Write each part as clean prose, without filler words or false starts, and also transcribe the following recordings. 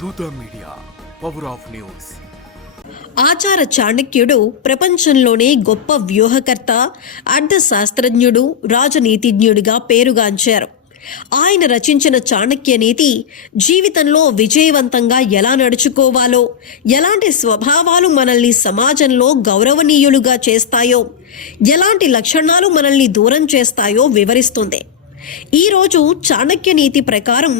దూత media, power of news. ఆచార చాణక్యుడు ప్రపంచంలోనే గొప్ప వ్యూహకర్త, అర్థశాస్త్రజ్ఞుడు, రాజనీతిజ్ఞుడిగా పేరుగాంచారు. ఆయన రచించిన చాణక్య నీతి జీవితంలో విజయవంతంగా ఎలా నడుచుకోవాలో, ఎలాంటి స్వభావాలు మనల్ని సమాజంలో గౌరవనీయులుగా చేస్తాయో, ఎలాంటి లక్షణాలు మనల్ని దూరం చేస్తాయో వివరిస్తుంది. ఈరోజు చాణక్య నీతి ప్రకారం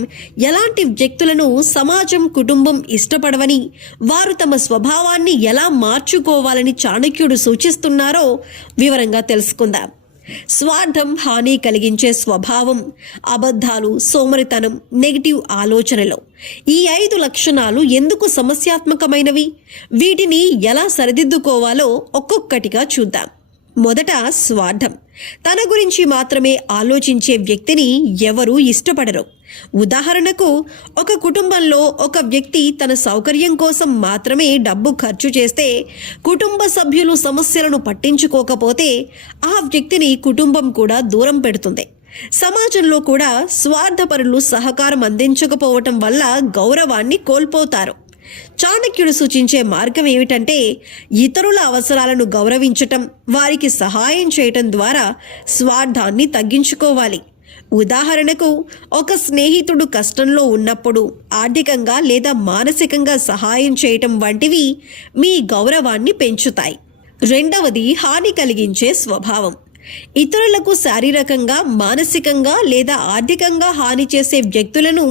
ఎలాంటి వ్యక్తులను సమాజం, కుటుంబం ఇష్టపడవని, వారు తమ స్వభావాన్ని ఎలా మార్చుకోవాలని చాణక్యుడు సూచిస్తున్నారో వివరంగా తెలుసుకుందాం. స్వార్థం, హాని కలిగించే స్వభావం, అబద్ధాలు, సోమరితనం, నెగిటివ్ ఆలోచనలు, ఈ 5 లక్షణాలు ఎందుకు సమస్యాత్మకమైనవి, వీటిని ఎలా సరిదిద్దుకోవాలో ఒక్కొక్కటిగా చూద్దాం. మొదట స్వార్థం. తన గురించి మాత్రమే ఆలోచించే వ్యక్తిని ఎవరూ ఇష్టపడరు. ఉదాహరణకు, ఒక కుటుంబంలో ఒక వ్యక్తి తన సౌకర్యం కోసం మాత్రమే డబ్బు ఖర్చు చేస్తే, కుటుంబ సభ్యులు సమస్యలను పట్టించుకోకపోతే ఆ వ్యక్తిని కుటుంబం కూడా దూరం పెడుతుంది. సమాజంలో కూడా స్వార్థపరులు సహకారం అందించకపోవటం వల్ల గౌరవాన్ని కోల్పోతారు. చాణక్యుడు సూచించే మార్గం ఏమిటంటే, ఇతరుల అవసరాలను గౌరవించటం, వారికి సహాయం చేయటం ద్వారా స్వార్థాన్ని తగ్గించుకోవాలి. ఉదాహరణకు, ఒక స్నేహితుడు కష్టంలో ఉన్నప్పుడు ఆర్థికంగా లేదా మానసికంగా సహాయం చేయటం వంటివి మీ గౌరవాన్ని పెంచుతాయి. రెండవది, హాని కలిగించే స్వభావం. ఇతరులకు శారీరకంగా, మానసికంగా లేదా ఆర్థికంగా హాని చేసే వ్యక్తులను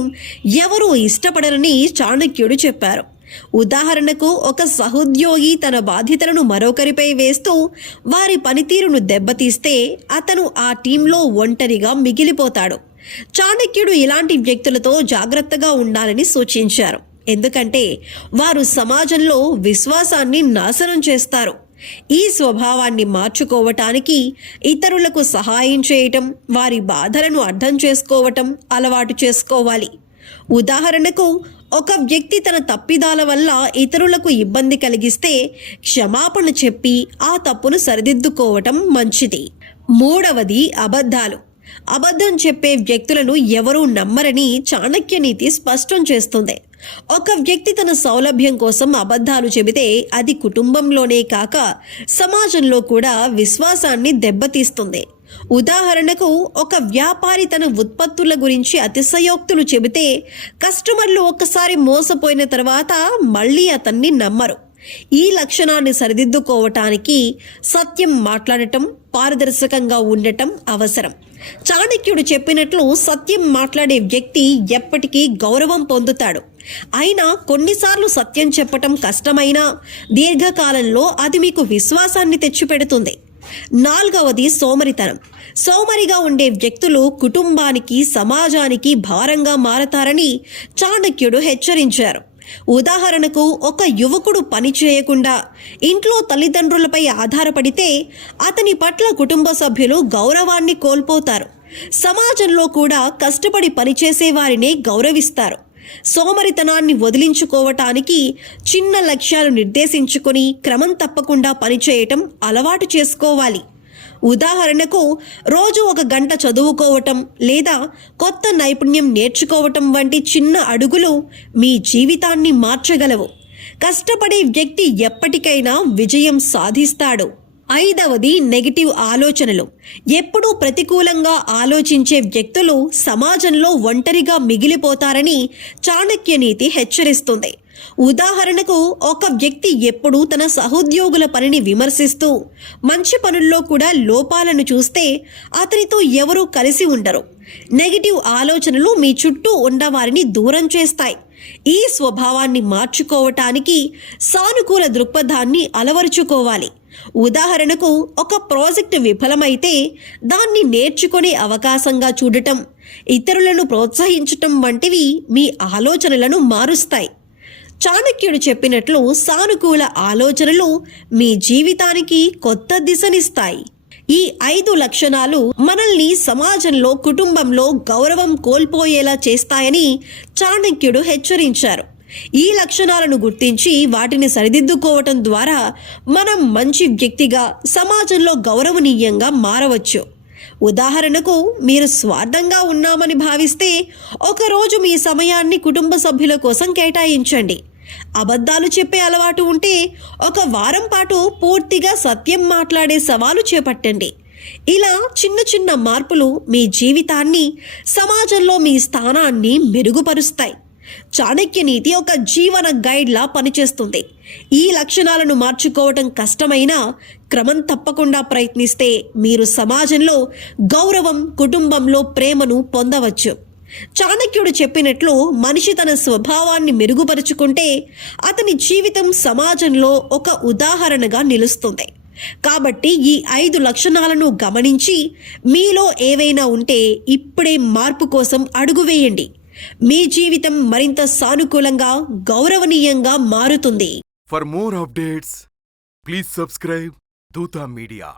ఎవరూ ఇష్టపడరని చాణక్యుడు చెప్పారు. ఉదాహరణకు, ఒక సహోద్యోగి తన బాధ్యతలను మరొకరిపై వేస్తూ వారి పనితీరును దెబ్బతీస్తే అతను ఆ టీంలో ఒంటరిగా మిగిలిపోతాడు. చాణక్యుడు ఇలాంటి వ్యక్తులతో జాగ్రత్తగా ఉండాలని సూచించారు. ఎందుకంటే వారు సమాజంలో విశ్వాసాన్ని నాశనం చేస్తారు. ఈ స్వభావాన్ని మార్చుకోవటానికి ఇతరులకు సహాయం చేయటం, వారి బాధలను అర్థం చేసుకోవటం అలవాటు చేసుకోవాలి. ఉదాహరణకు, ఒక వ్యక్తి తన తప్పిదాల వల్ల ఇతరులకు ఇబ్బంది కలిగిస్తే క్షమాపణ చెప్పి ఆ తప్పును సరిదిద్దుకోవటం మంచిది. మూడవది, అబద్ధాలు. అబద్ధం చెప్పే వ్యక్తులను ఎవరూ నమ్మరని చాణక్య నీతి స్పష్టం చేస్తుంది. ఒక వ్యక్తి తన సౌలభ్యం కోసం అబద్ధాలు చెబితే అది కుటుంబంలోనే కాక సమాజంలో కూడా విశ్వాసాన్ని దెబ్బతీస్తుంది. ఉదాహరణకు, ఒక వ్యాపారి తన ఉత్పత్తుల గురించి అతిశయోక్తులు చెబితే కస్టమర్లు ఒక్కసారి మోసపోయిన తర్వాత మళ్ళీ అతన్ని నమ్మరు. ఈ లక్షణాన్ని సరిదిద్దుకోవటానికి సత్యం మాట్లాడటం, పారదర్శకంగా ఉండటం అవసరం. చాణక్యుడు చెప్పినట్లు సత్యం మాట్లాడే వ్యక్తి ఎప్పటికీ గౌరవం పొందుతాడు. అయినా కొన్నిసార్లు సత్యం చెప్పటం కష్టమైనా దీర్ఘకాలంలో అది మీకు విశ్వాసాన్ని తెచ్చిపెడుతుంది. నాలుగవది, సోమరితనం. సోమరిగా ఉండే వ్యక్తులు కుటుంబానికి, సమాజానికి భారంగా మారతారని చాణక్యుడు హెచ్చరించారు. ఉదాహరణకు, ఒక యువకుడు పని చేయకుండా ఇంట్లో తల్లిదండ్రులపై ఆధారపడితే అతని పట్ల కుటుంబ సభ్యులు గౌరవాన్ని కోల్పోతారు. సమాజంలో కూడా కష్టపడి పనిచేసే వారినే గౌరవిస్తారు. సోమరితనాన్ని వదిలించుకోవటానికి చిన్న లక్ష్యాలు నిర్దేశించుకొని క్రమం తప్పకుండా పనిచేయటం అలవాటు చేసుకోవాలి. ఉదాహరణకు, రోజు 1 గంట చదువుకోవటం లేదా కొత్త నైపుణ్యం నేర్చుకోవటం వంటి చిన్న అడుగులు మీ జీవితాన్ని మార్చగలవు. కష్టపడే వ్యక్తి ఎప్పటికైనా విజయం సాధిస్తాడు. ఐదవది, నెగిటివ్ ఆలోచనలు. ఎప్పుడూ ప్రతికూలంగా ఆలోచించే వ్యక్తులు సమాజంలో ఒంటరిగా మిగిలిపోతారని చాణక్య నీతి హెచ్చరిస్తుంది. ఉదాహరణకు, ఒక వ్యక్తి ఎప్పుడూ తన సహోద్యోగుల పనిని విమర్శిస్తూ మంచి పనుల్లో కూడా లోపాలను చూస్తే అతనితో ఎవరూ కలిసి ఉండరు. నెగిటివ్ ఆలోచనలు మీ చుట్టూ ఉన్నవారిని దూరం చేస్తాయి. ఈ స్వభావాన్ని మార్చుకోవటానికి సానుకూల దృక్పథాన్ని అలవరుచుకోవాలి. ఉదాహరణకు, ఒక ప్రాజెక్టు విఫలమైతే దాన్ని నేర్చుకునే అవకాశంగా చూడటం, ఇతరులను ప్రోత్సహించటం వంటివి మీ ఆలోచనలను మారుస్తాయి. చాణక్యుడు చెప్పినట్లు సానుకూల ఆలోచనలు మీ జీవితానికి కొత్త దిశనిస్తాయి. ఈ 5 లక్షణాలు మనల్ని సమాజంలో, కుటుంబంలో గౌరవం కోల్పోయేలా చేస్తాయని చాణక్యుడు హెచ్చరించారు. ఈ లక్షణాలను గుర్తించి వాటిని సరిదిద్దుకోవటం ద్వారా మనం మంచి వ్యక్తిగా, సమాజంలో గౌరవనీయంగా మారవచ్చు. ఉదాహరణకు మీరు స్వార్థంగా ఉన్నామని భావిస్తే ఒకరోజు మీ సమయాన్ని కుటుంబ సభ్యుల కోసం కేటాయించండి. అబద్ధాలు చెప్పే అలవాటు ఉంటే ఒక వారం పాటు పూర్తిగా సత్యం మాట్లాడే సవాలు చేపట్టండి. ఇలా చిన్న చిన్న మార్పులు మీ జీవితాన్ని, సమాజంలో మీ స్థానాన్ని మెరుగుపరుస్తాయి. చాణక్య నీతి ఒక జీవన గైడ్లా పనిచేస్తుంది. ఈ లక్షణాలను మార్చుకోవటం కష్టమైనా క్రమం తప్పకుండా ప్రయత్నిస్తే మీరు సమాజంలో గౌరవం, కుటుంబంలో ప్రేమను పొందవచ్చు. చాణక్యుడు చెప్పినట్లు మనిషి తన స్వభావాన్ని మెరుగుపరుచుకుంటే అతని జీవితం సమాజంలో ఒక ఉదాహరణగా నిలుస్తుంది. కాబట్టి ఈ 5 లక్షణాలను గమనించి మీలో ఏవైనా ఉంటే ఇప్పుడే మార్పు కోసం అడుగు వేయండి. మీ జీవితం మరింత సానుకూలంగా, గౌరవనీయంగా మారుతుంది. For more updates, please subscribe Dutta Media.